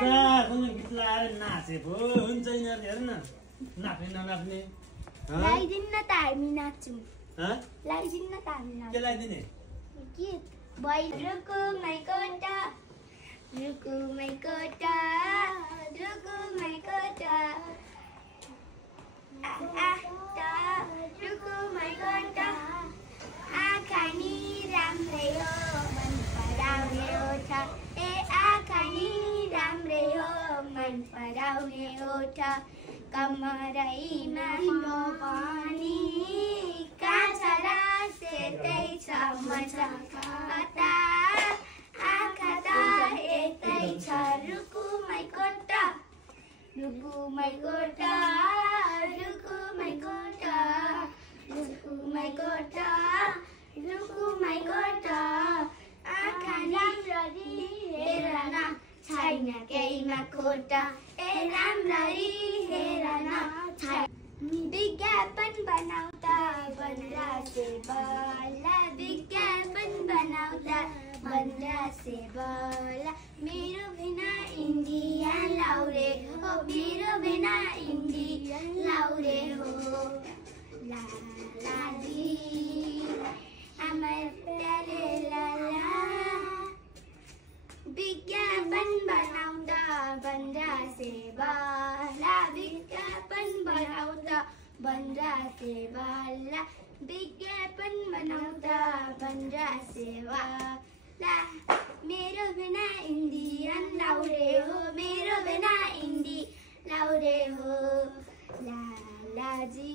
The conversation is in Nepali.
गीत लगाएर नाचे पो हुन्छ यिनीहरू हेर न नाच्ने ननाच्ने लगाइदिनु न त हामी नाच्छौँ लगाइदिनु न त हामी के लगाइदिने गीत रुकु मै कोटा रुकु मै कोटा रुकु मै कोटा रुकु मै कोटा आँखा नि राम्रै हो मन पराउने ओठ ए आँखा नि राम्रै हो मन पराउने ओठ कमरैमा पनि काँचा र सेतै छ मजा कता आँखा त यतै छ रुकु मै कोटा रुकु मै कोटा रुकु मै कोटा रुकु मै कोटा रुकु मै कोटा आँखा राम्ररी हेर न छैन केहीमा खोटा ए राम्ररी हेर न विज्ञापन बनाउँदा बनरासे बला विज्ञापन बनाउँदा बनरासे बला मेरो बिना इन्डियन लाउरे हो मेरो बिना इन्डियन लाउरे हो ला लाली अमर प्यारे लाला विज्ञापन बनाउँदा बनरासे बला विज्ञापन बनाउँदा बनरासे बला विज्ञापन बनाउँदा बनरासे बला मेरो बिना इन्डियन लाउरे हो मेरो बिना इन्डी लाउरे हो ला लाजी